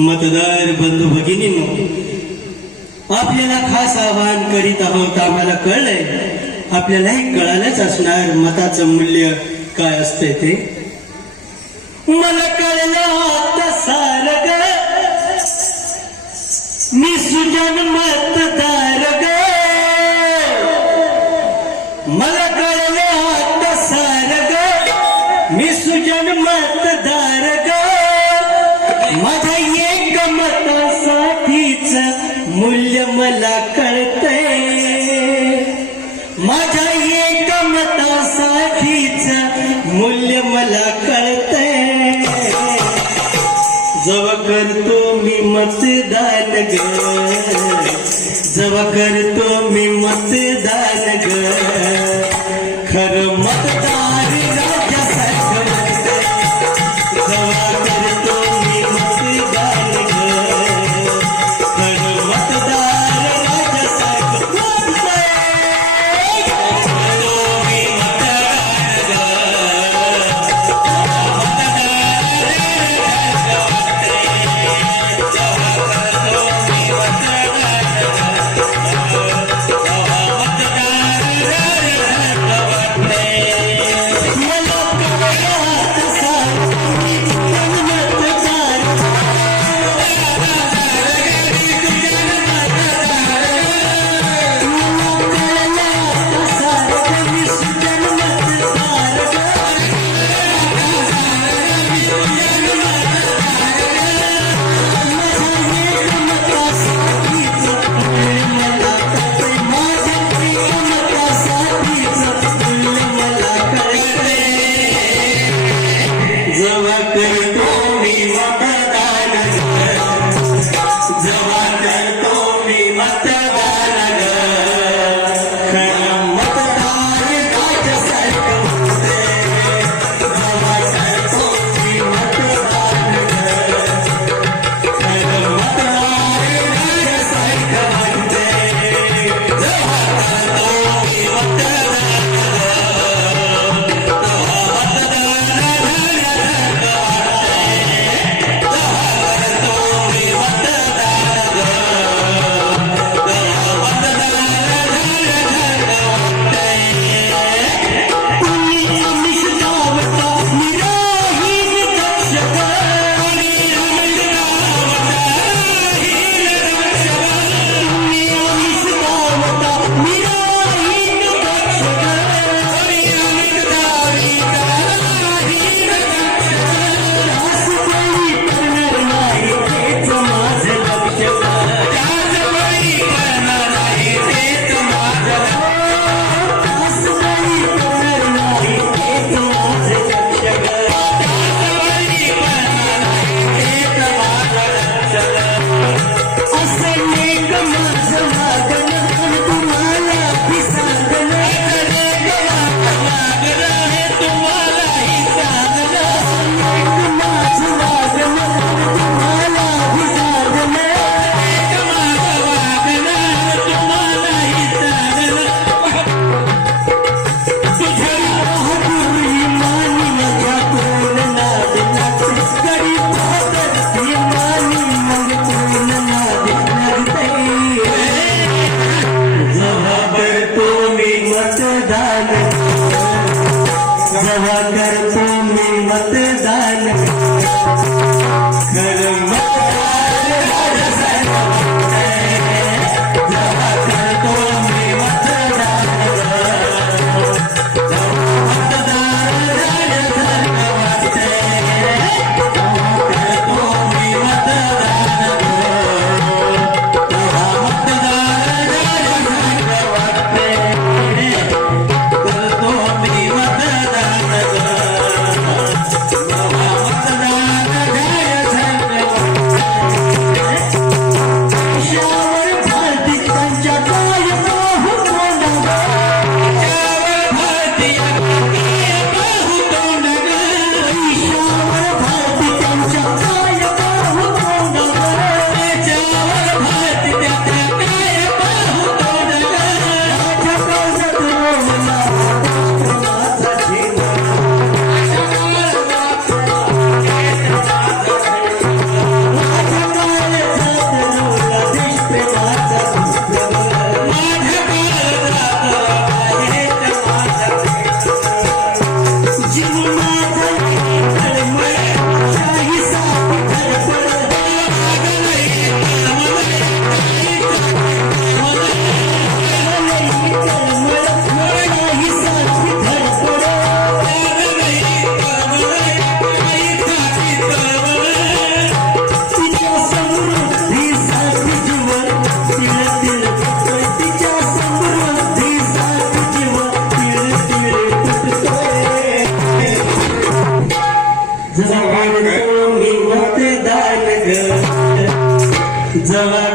मतदार बंदूभगिनी आपल्याला खास आवाहन करीत आहोत आम्हाला कळलंय आपल्यालाही कळालंच असणार मताचं मूल्य काय असते ते. मला कळलं मतासाठीच मूल्य मला कळतय. माझ्या एक मतासाठीच मूल्य मला कळतंय. जव करतो मी मतदान ग. जव करतो मी मतदान ग. खरं मतदार Never